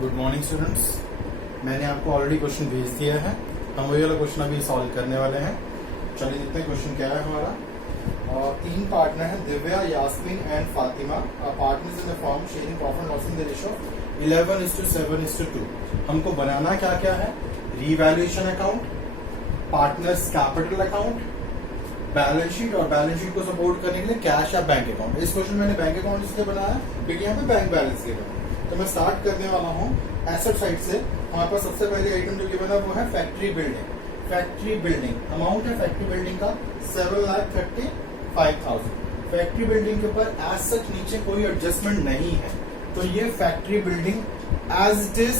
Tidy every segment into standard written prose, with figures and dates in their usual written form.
Good morning students. मैंने आपको already question भेज दिया है। हम वही वाला क्वेश्चन अभी सॉल्व करने वाले हैं। चलिए देखते हैं क्वेश्चन क्या है हमारा। और 3 पार्टनर हैं, Divya, Yasmin and Fatima. Partners in the form sharing profit and loss in the ratio 11:7:2। हमको बनाना क्या क्या है? Revaluation account, partners capital account, balance sheet, और बैलेंस शीट को सपोर्ट करने के लिए कैश या बैंक अकाउंट। इस क्वेश्चन मैंने बैंक अकाउंट इसलिए बनाया क्योंकि यहाँ पे बैंक बैलेंस गिवन है। तो मैं स्टार्ट करने वाला हूँ एसेट साइड से। हमारे पास सबसे पहले आइटम जो गिवन है वो है factory building. Factory building amount है फैक्ट्री बिल्डिंग का 7,35,000। फैक्ट्री बिल्डिंग के ऊपर एज सच नीचे कोई एडजस्टमेंट नहीं है, तो ये factory building as it is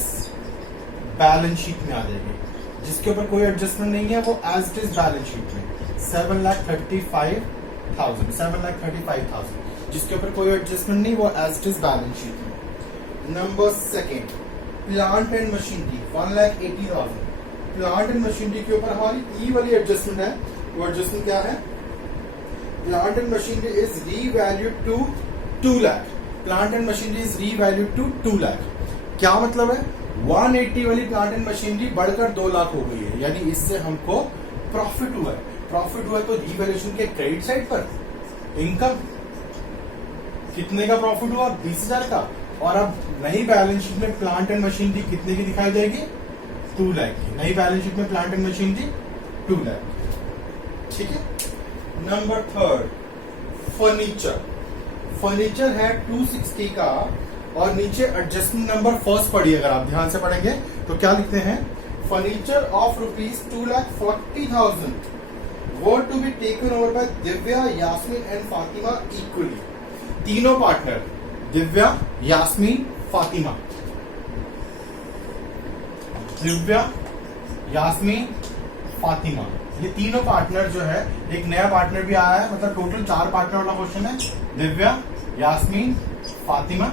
balance sheet में आ जाएगी। जिसके ऊपर कोई एडजस्टमेंट नहीं है वो as it is balance sheet में 7,35,000। जिसके ऊपर कोई एडजस्टमेंट नहीं वो as it is balance sheet में। Number second, plant and machinery 1,80,000। Plant and machinery के ऊपर हमारी ई वाली एडजस्टमेंट है। वो एडजस्टमेंट क्या है? Plant and machinery is revalued to 2 lakh. Plant and machinery is revalued to 2 lakh. क्या मतलब है? 180 वाली प्लांट एंड मशीनरी बढ़कर 2 लाख हो गई है, यानी इससे हमको प्रॉफिट हुआ है। प्रॉफिट हुआ है तो रीवैल्यूएशन के क्रेडिट साइड पर इनकम कितने का प्रॉफिट हुआ? 20,000 का। और अब नई बैलेंस शीट में प्लांट एंड मशीनरी कितने की दिखाई जाएगी? 2 लाख की। नई बैलेंस शीट में प्लांट एंड मशीनरी 2 लाख। ठीक है। Number third, furniture. फर्नीचर है 260 का, और नीचे एडजस्टमेंट नंबर फर्स्ट पढ़िए। अगर आप ध्यान से पढ़ेंगे तो क्या लिखते हैं? Furniture of ₹2,40,000 were to be taken over by Divya, Yasmin and Fatima equally. तीनों पार्टनर दिव्या, यास्मीन, फातिमा। दिव्या, यास्मीन, फातिमा, ये तीनों पार्टनर जो है, एक नया पार्टनर भी आया है, मतलब टोटल 4 पार्टनर वाला क्वेश्चन है। दिव्या, यास्मीन, फातिमा।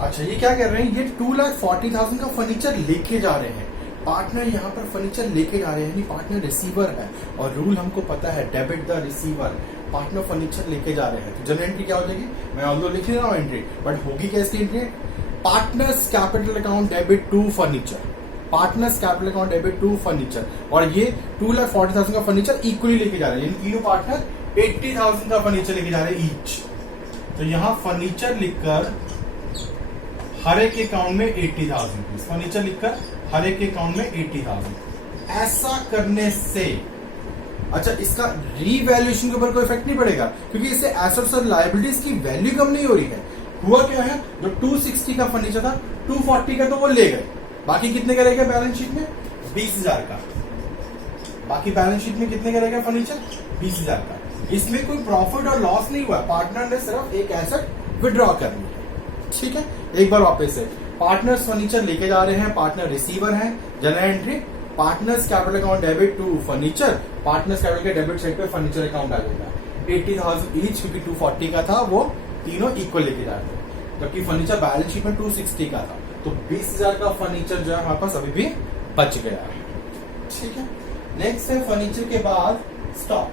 अच्छा, ये क्या कर रहे हैं? ये 2,40,000 का फर्नीचर लेके जा रहे हैं। पार्टनर यहाँ पर फर्नीचर लेके जा रहे हैं, यानी पार्टनर रिसीवर है, और रूल हमको पता है, debit the receiver. Partner furniture लेके जा रहे हैं, तो जनरल एंट्री क्या हो जाएगी? मैं ऑल्दो लिख नहीं रहा हूँ एंट्री, बट होगी क्या इसकी entry? Partners capital account debit to furniture. Partners capital account debit to furniture, और ये 2,40,000 का फर्नीचर इक्वली लेके जा रहे हैं, यानी तीनों पार्टनर 80,000 का फर्नीचर लेके जा रहे हैं ईच। तो यहाँ फर्नीचर लिखकर हर एक अकाउंट में 80,000, फर्नीचर लिखकर हर एक अकाउंट में 80,000। ऐसा करने से अच्छा, इसका रीवैल्यूएशन के ऊपर कोई इफेक्ट नहीं पड़ेगा, क्योंकि इससे एसेट्स और लायबिलिटीज की वैल्यू कम नहीं हो रही है। हुआ क्या है? जो 260 का फर्नीचर था, 240 का तो वो ले गए, बाकी कितने का रहेगा बैलेंस शीट में? 20,000 का। बाकी बैलेंस शीट में कितने का रहेगा फर्नीचर? 20,000 का। इसमें कोई प्रॉफिट और लॉस नहीं हुआ, पार्टनर ने सिर्फ एक एसेट विड्रॉ कर ली। ठीक है, एक बार वापस से, पार्टनर्स फर्नीचर लेके जा रहे हैं, पार्टनर रिसीवर है। General entry, partners capital account debit to furniture, partners capital के डेबिट साइड पे फर्नीचर अकाउंट आ जाएगा 80,000 ईच, क्योंकि 240 का था, वो तीनों इक्वल लेके जा रहे थे, जबकि फर्नीचर बैलेंस शीट में 260 का था। तो 20,000 का फर्नीचर जो है हमारे पास अभी भी बच गया है। ठीक है। नेक्स्ट है फर्नीचर के बाद स्टॉक।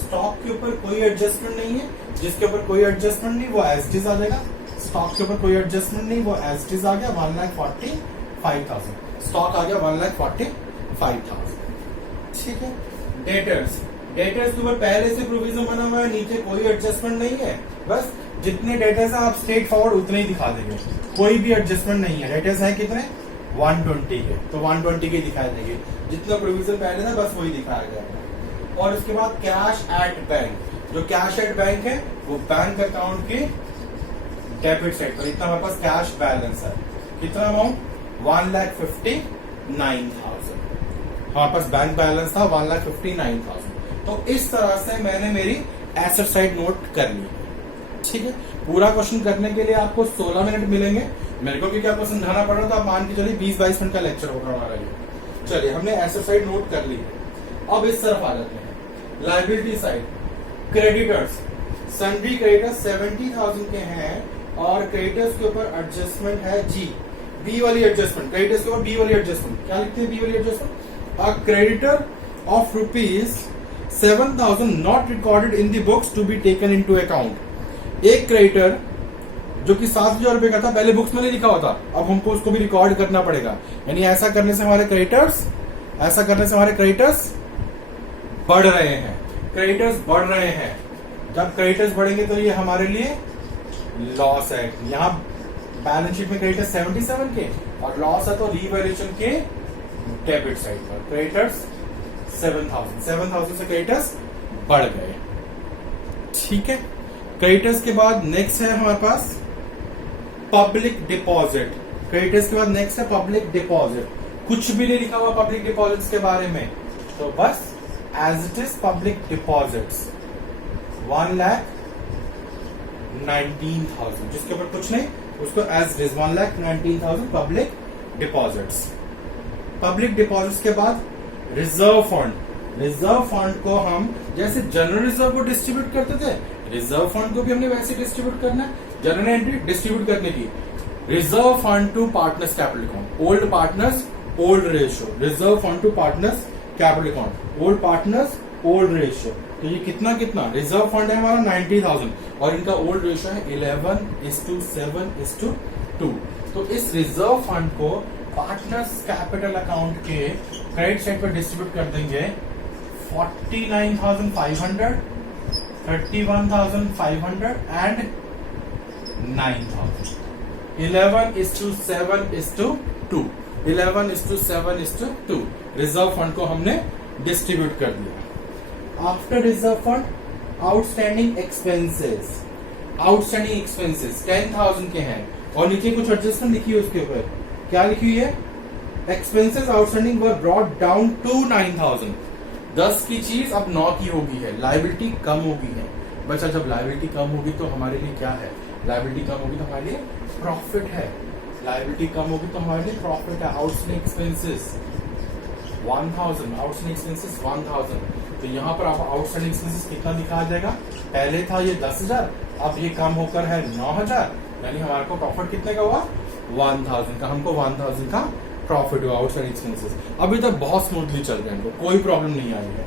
स्टॉक के ऊपर कोई एडजस्टमेंट नहीं है, जिसके ऊपर कोई एडजस्टमेंट नहीं वो एज इट इज आ जाएगा। स्टॉक के ऊपर कोई एडजस्टमेंट नहीं, वो एज इट इज आ गया 1,45,000। स्टॉक आ गया 1,45,000। ठीक है। डेटर्स, डेटर्स के ऊपर पहले से प्रोविजन बना हुआ है, नीचे कोई एडजस्टमेंट नहीं है, बस जितने डेटर्स हैं आप स्ट्रेट फॉरवर्ड उतने ही दिखा देंगे, कोई भी एडजस्टमेंट नहीं है। डेटर्स है कितने? 120 के, तो 120 के दिखाई देंगे। जितना प्रोविजन पहले था बस वही दिखाया गया। और उसके बाद कैश एट बैंक, जो कैश एट बैंक है वो बैंक अकाउंट के डेबिट साइड पर, इतना हमारे पास कैश बैलेंस है। कितना अमाउंट? 1,59,000। हमारे पास बैंक बैलेंस था 1,59,000। तो इस तरह से मैंने मेरी एसेट साइड नोट कर ली। ठीक है। पूरा क्वेश्चन करने के लिए आपको 16 मिनट मिलेंगे मेरे को, क्योंकि आपको समझाना पड़ रहा था। आप मान के चलिए 20-22 मिनट का लेक्चर होगा हमारा ये। चलिए, हमने एसेट साइड नोट कर ली। अब इस तरफ आ जाते हैं, liability side. Creditors, sundry creditors 70,000 के हैं, और क्रेडिटर्स के ऊपर एडजस्टमेंट है जी, बी वाली एडजस्टमेंट। क्रेडिटर्स के ऊपर बी वाली एडजस्टमेंट क्या लिखते हैं? बी वाली adjustment, a creditor of ₹7,000 not recorded in the books to be taken into account. एक क्रेडिटर जो कि 7,000 रुपए का था, पहले बुक्स में नहीं लिखा हुआ था, अब हमको उसको भी रिकॉर्ड करना पड़ेगा। यानी ऐसा करने से हमारे क्रेडिटर्स बढ़ रहे हैं, क्रेडिटर्स बढ़ रहे हैं। जब क्रेडिटर्स बढ़ेंगे तो ये हमारे लिए लॉस है। यहाँ बैलेंस शीट में क्रेडिटर्स 77 के और लॉस है तो रीवैल्यूएशन के डेबिट साइड पर क्रेडिटर्स 7,000 से क्रेडिटर्स बढ़ गए। ठीक है, क्रेडिटर्स के बाद नेक्स्ट है हमारे पास पब्लिक डिपॉजिट। क्रेडिटर्स के बाद नेक्स्ट है पब्लिक डिपॉजिट। कुछ भी नहीं लिखा हुआ पब्लिक डिपॉजिट्स के बारे में, तो बस as it is public deposits 1,19,000, जिसके ऊपर कुछ नहीं, उसको as it is 1,19,000 public deposits. Public deposits के बाद रिजर्व फंड। रिजर्व फंड को हम जैसे जनरल रिजर्व को डिस्ट्रीब्यूट करते थे, रिजर्व फंड को भी हमने वैसे डिस्ट्रीब्यूट करना है। जनरल एंट्री डिस्ट्रीब्यूट करने की, reserve fund to partners capital account, old partners old ratio, reserve fund to partners capital account, old partners old ratio. तो ये कितना रिजर्व फंड है हमारा 90,000 और इनका ओल्ड रेशियो है 11:7:2। तो इस रिजर्व फंड को पार्टनर्स कैपिटल अकाउंट के क्रेडिट साइड पर डिस्ट्रीब्यूट कर देंगे 49,500, 31,500 एंड 9,000। 11:7:2, 11:7:2 रिजर्व फंड को हमने डिस्ट्रीब्यूट कर दिया। After reserve fund outstanding expenses, 10,000 के हैं और नीचे कुछ एडजस्टमेंट लिखी है उसके ऊपर। क्या लिखी हुई है? Expenses outstanding were brought down to 9,000। 10 की चीज अब 9 की हो गई है, लायबिलिटी कम हो गई है। बच्चा जब लायबिलिटी कम होगी तो हमारे लिए क्या है? लायबिलिटी कम होगी तो हमारे लिए प्रॉफिट है। लायबिलिटी कम होगी तो हमारे लिए प्रॉफिट है। Outstanding expenses 1,000, outstanding expenses 1,000। तो यहाँ पर आप आउटस्टैंडिंग एक्सपेंसेस कितना दिखा जाएगा? पहले था ये 10,000, अब ये कम होकर है 9,000, यानी हमारे को प्रॉफिट कितने का हुआ? 1,000 का। हमको 1,000 का प्रॉफिट हुआ आउटस्टैंडिंग एक्सपेंसेस। अभी तक बहुत स्मूथली चल रहे हैं, हमको कोई प्रॉब्लम नहीं आई है।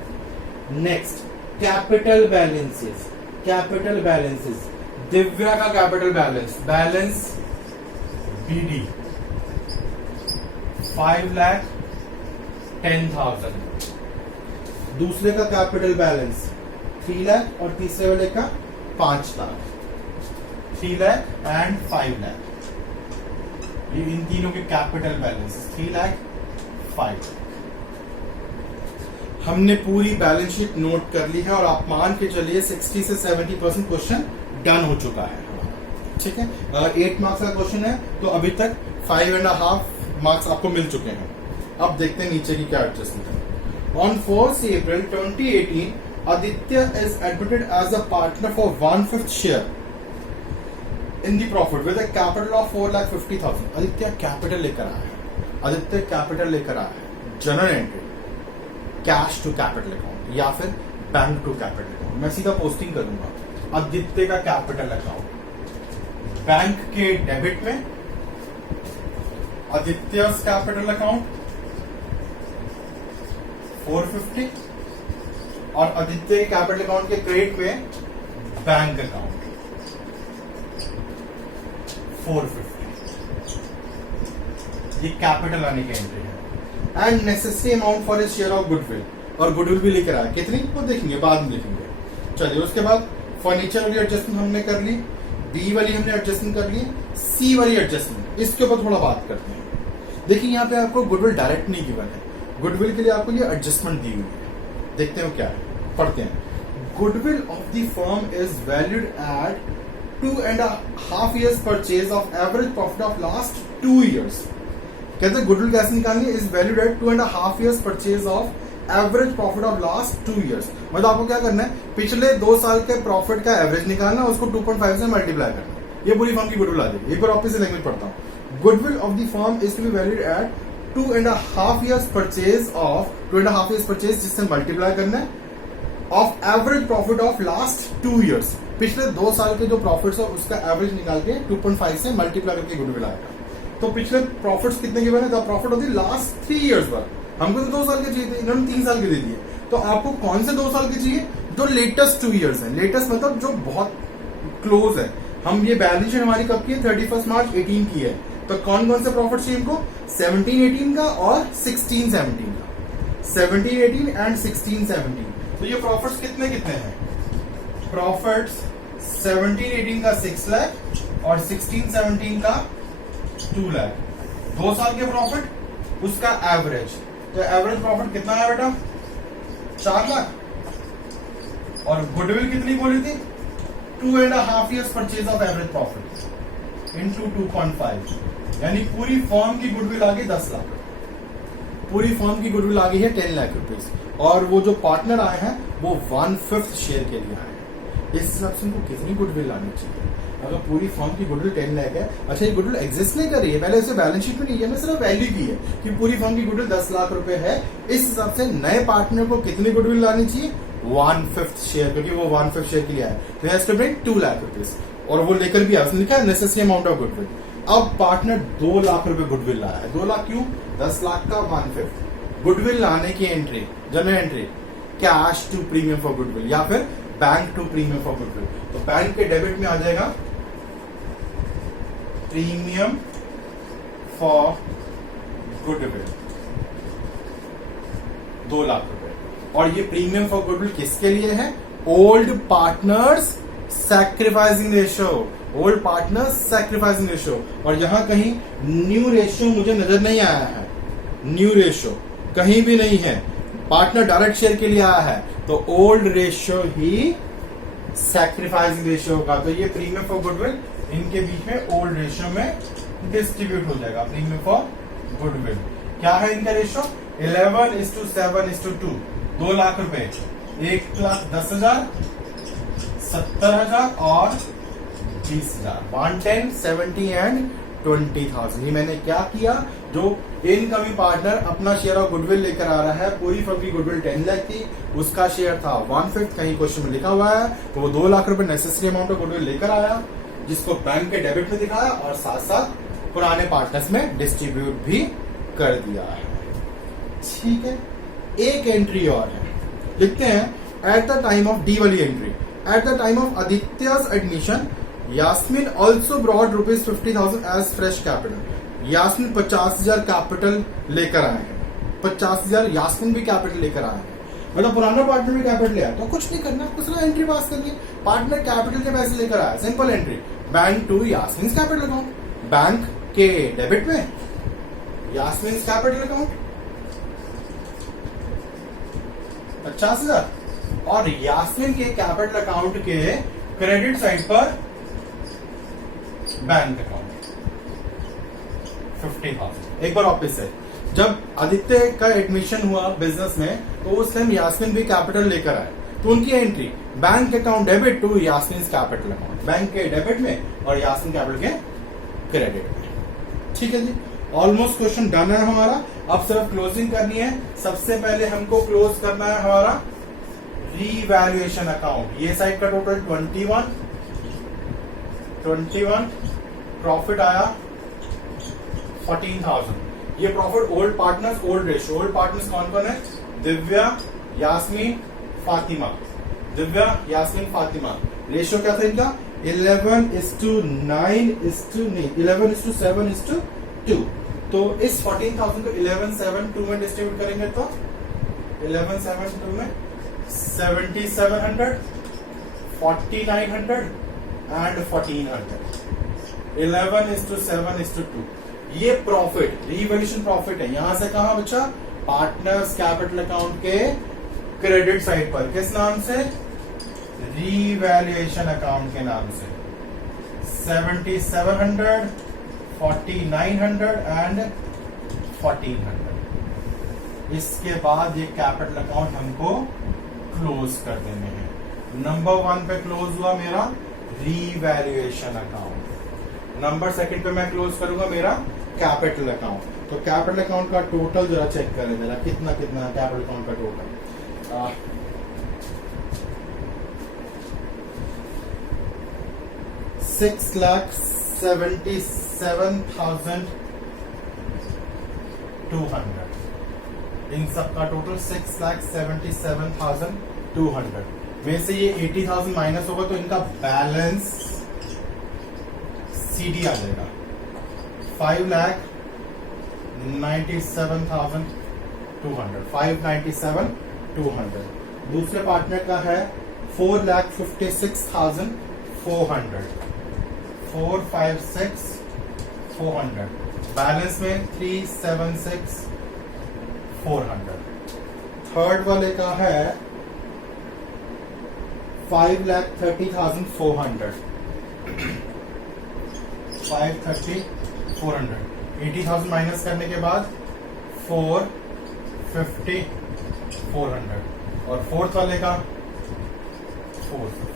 Next capital balances. Capital balances, Divya का कैपिटल बैलेंस BD 5,10,000। दूसरे का कैपिटल बैलेंस 3 लाख और तीसरे वाले का 5 लाख। 3 लाख एंड 5 लाख, ये इन तीनों के कैपिटल बैलेंस 3 लाख 5 लाख। हमने पूरी बैलेंस शीट नोट कर ली है और आप मान के चलिए 60 से 70% क्वेश्चन डन हो चुका है। ठीक है, 8 मार्क्स का क्वेश्चन है तो अभी तक 5.5 मार्क्स आपको मिल चुके हैं। अब देखते हैं नीचे की क्या एडजस्टमेंट है। On 4th April 2018, Aditya is admitted as a partner for 1/5 share in the profit with a capital of 4,50,000। Aditya capital लेकर आया है, general entry cash to capital account या फिर बैंक टू कैपिटल अकाउंट। मैं सीधा पोस्टिंग करूंगा। आदित्य का कैपिटल अकाउंट बैंक के डेबिट में, आदित्य कैपिटल अकाउंट 450 और आदित्य कैपिटल अकाउंट के क्रेडिट में बैंक अकाउंट 450। ये कैपिटल आने की एंट्री है। And necessary amount for a share of goodwill, और गुडविल भी लेकर आया। कितनी वो देखेंगे, बाद में देखेंगे। चलिए, उसके बाद फर्नीचर वाली एडजस्टमेंट हमने कर ली, बी वाली हमने एडजस्टमेंट कर ली, सी वाली एडजस्टमेंट इसके ऊपर थोड़ा बात करते हैं। देखिए यहाँ पे आपको गुडविल डायरेक्ट नहीं गिवन है, गुडविल के लिए आपको ये एडजस्टमेंट दी हुई है। देखते हैं क्या है, पढ़ते हैं। Goodwill of the firm is valued at 2.5 years purchase of average profit of last 2 years। कहते हैं गुडविल कैसे निकालनी है? Is valued at 2.5 years purchase of average profit of last 2 years। मतलब आपको क्या करना है? पिछले 2 साल के प्रॉफिट का एवरेज निकालना, उसको 2.5 से मल्टीप्लाई करना। ये पूरी फर्म की गुडविल आ जाएगी। एक बार ऑफिस लैंग्वेज पढ़ता हूँ। Goodwill of the firm is to be valued at 2.5 years purchase of 2.5 years purchase, जिससे मल्टीप्लाई करना है, of average profit of last 2 years। पिछले 2 साल के जो प्रॉफिट्स है उसका एवरेज निकाल के 2.5 से मल्टीप्लाई करके गुडविल आएगा। तो पिछले प्रॉफिट्स कितने के बने? The profit of the last 3 years पर। हमको तो 2 साल के चाहिए थे, इन्होंने 3 साल के दे दिए। तो आपको कौन से 2 साल के चाहिए? जो लेटेस्ट 2 years है। लेटेस्ट मतलब जो बहुत क्लोज है, हम ये बैलेंस शीट हमारी कब की है? 31 मार्च 18 की है। तो कौन कौन से प्रॉफिट चाहिए इनको? 17-18 का और 16-17 का। 17-18 एंड 16-17। तो ये प्रॉफिट्स कितने कितने हैं? प्रॉफिट्स 17-18 का 6 लाख और 16-17 का 2 लाख। 2 साल के प्रॉफिट, उसका एवरेज। तो एवरेज प्रॉफिट कितना है बेटा? 4 लाख। और गुडविल कितनी बोली थी? 2.5 years purchase of average profit into 2.5, यानी पूरी फर्म की गुडविल आ गई 10 लाख। पूरी फर्म की गुडविल आ गई है 10 लाख रुपीज। और वो जो पार्टनर आए हैं वो 1/5 शेयर के लिए आए हैं। इस हिसाब से उनको कितनी गुडविल लानी चाहिए? अगर पूरी फर्म की गुडविल 10 लाख है, अच्छा ये गुडविल एग्जिस्ट नहीं कर रही है, पहले इसे बैलेंस शीट में नहीं है, ना सिर्फ वैल्यू की है कि पूरी फर्म की गुडविल 10 लाख रुपए है। इस हिसाब से नए पार्टनर को कितनी गुडविल लानी चाहिए? 1/5 शेयर, क्योंकि वो 1/5 शेयर के लिए आया, तो has to bring 2 lakh rupees. और वो लेकर भी आया, उसने लिखा है नेसेसरी अमाउंट ऑफ गुडविल। अब पार्टनर 2 लाख रुपए गुडविल लाया है। 2 लाख क्यों? 10 लाख का 1/5 गुडविल लाने की entry, journal entry, cash to premium for goodwill या फिर bank to premium for goodwill. तो बैंक के डेबिट में आ जाएगा प्रीमियम फॉर गुडविल 2 लाख रुपए। और ये प्रीमियम फॉर गुडविल किसके लिए है? Old partners sacrificing ratio, old partners sacrificing ratio. और यहां कहीं न्यू रेशियो मुझे नजर नहीं आया है, न्यू रेशियो कहीं भी नहीं है। पार्टनर डायरेक्ट शेयर के लिए आया है, तो ओल्ड रेशियो ही सैक्रिफाइसिंग रेशियो होगा। तो ये प्रीमियम फॉर गुडविल इनके बीच में ओल्ड रेशियो में डिस्ट्रीब्यूट हो जाएगा। प्रीमियम फॉर गुडविल क्या है इनका रेशियो? 11:7:2। 2 लाख रुपए 1,10,000, 70,000 और 20,000। 110, 70 एंड 20,000। ये मैंने क्या किया? जो इनकमिंग पार्टनर अपना शेयर ऑफ गुडविल लेकर आ रहा है, पूरी फर्म की गुडविल 10 लाख थी, उसका शेयर था 1/5, कहीं क्वेश्चन में लिखा हुआ है, तो वो 2 लाख रुपए नेसेसरी अमाउंट ऑफ गुडविल लेकर आया, जिसको बैंक के डेबिट में दिखाया और साथ साथ पुराने पार्टनर्स में डिस्ट्रीब्यूट भी कर दिया है। ठीक है, एक एंट्री और है, लिखते हैं at the time of D वाली entry, at the time of आदित्या's admission Yasmin also brought ₹50,000 as fresh capital. Yasmin 50,000 capital लेकर आए हैं। 50,000 यास्मीन भी कैपिटल लेकर आए हैं, मतलब पुराना पार्टनर भी कैपिटल ले आया। तो कुछ नहीं करना, कुछ ना एंट्री पास करनी है। पार्टनर कैपिटल के पैसे लेकर आया, simple entry, bank to Yasmin capital account, bank के डेबिट में यास्मीन कैपिटल अकाउंट 50,000 और यास्मीन के कैपिटल अकाउंट के क्रेडिट साइड पर बैंक अकाउंट 50,000। एक बार वापस से, जब आदित्य का एडमिशन हुआ बिजनेस में, तो उस टाइम यास्मीन भी कैपिटल लेकर आए, तो उनकी entry bank account debit to Yasmin capital account, bank के डेबिट में और यास्मीन कैपिटल के क्रेडिट में। ठीक है जी, ऑलमोस्ट क्वेश्चन डन है हमारा। अब सिर्फ क्लोजिंग करनी है। सबसे पहले हमको क्लोज करना है हमारा रीवैल्यूएशन अकाउंट। ये साइड का टोटल 21 प्रॉफिट आया 14,000। ये profit old partners, old ratio. Old partners कौन कौन है? दिव्या, यास्मीन, फातिमा। दिव्या, यास्मीन, फातिमा। रेशियो क्या था इनका? 11:7:2। तो इस 14,000 को 11/7/2 में डिस्ट्रीब्यूट करेंगे तो 11/7/2 में 7,700, 4,900 एंड 1,400। 11:7:2। ये प्रॉफिट रीवैल्यूएशन प्रॉफिट है। यहां से कहां बचा? पार्टनर्स कैपिटल अकाउंट के क्रेडिट साइड पर, किस नाम से? रीवैल्यूएशन अकाउंट के नाम से। 7,700, 4,900 एंड 1,400। इसके बाद ये कैपिटल अकाउंट हमको क्लोज कर देने हैं। नंबर 1 पे क्लोज हुआ मेरा रीवैल्यूएशन अकाउंट। नंबर 2 पे मैं क्लोज करूंगा मेरा कैपिटल अकाउंट। तो कैपिटल अकाउंट का टोटल जरा चेक करें जरा, कितना कितना कैपिटल अकाउंट का टोटल। 6,77,200। इन सब का टोटल 6,77,200 में से ये 80,000 माइनस होगा, तो इनका बैलेंस CD आ जाएगा 5,97,200, 5,97,200। दूसरे पार्टनर का है 4,56,400, 456,400। बैलेंस में 3,76,400। थर्ड वाले का है 5,30,400, 530,400। 80,000 माइनस करने के बाद 450,400। और फोर्थ वाले का 450,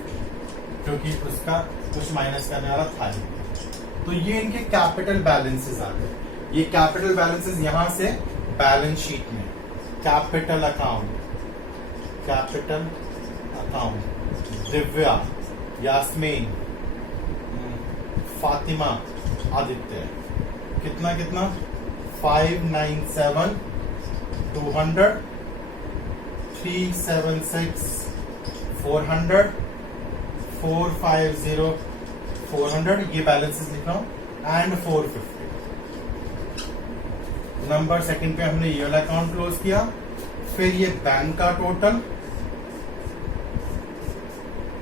क्योंकि उसका कुछ माइनस करने वाला था ही। तो ये इनके कैपिटल बैलेंसेस आ गए। ये कैपिटल बैलेंसेस यहां से बैलेंस शीट में कैपिटल अकाउंट, दिव्या, यास्मीन, फातिमा, आदित्य, कितना कितना 597,200, 376,400, 450,400, ये बैलेंसेस लिख रहा हूं, एंड 450। नंबर सेकंड पे हमने ये वाला अकाउंट क्लोज किया। फिर ये बैंक का टोटल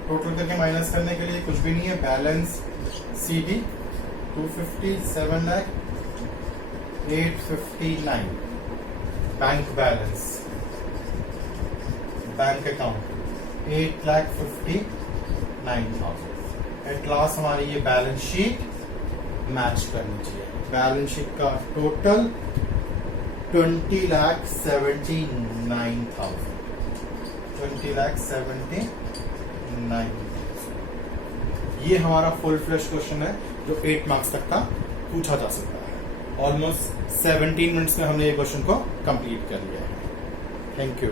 करके माइनस करने के लिए कुछ भी नहीं है। Balance CD 257,859। Bank balance, bank account 8,59,000। At last हमारी ये बैलेंस शीट मैच करनी चाहिए। बैलेंस शीट का टोटल 20,79,000, 20,79,000। ये हमारा फुल फ्लैश क्वेश्चन है जो 8 मार्क्स तक का पूछा जा सकता है। ऑलमोस्ट 17 मिनट्स में हमने ये क्वेश्चन को कंप्लीट कर लिया है। Thank you.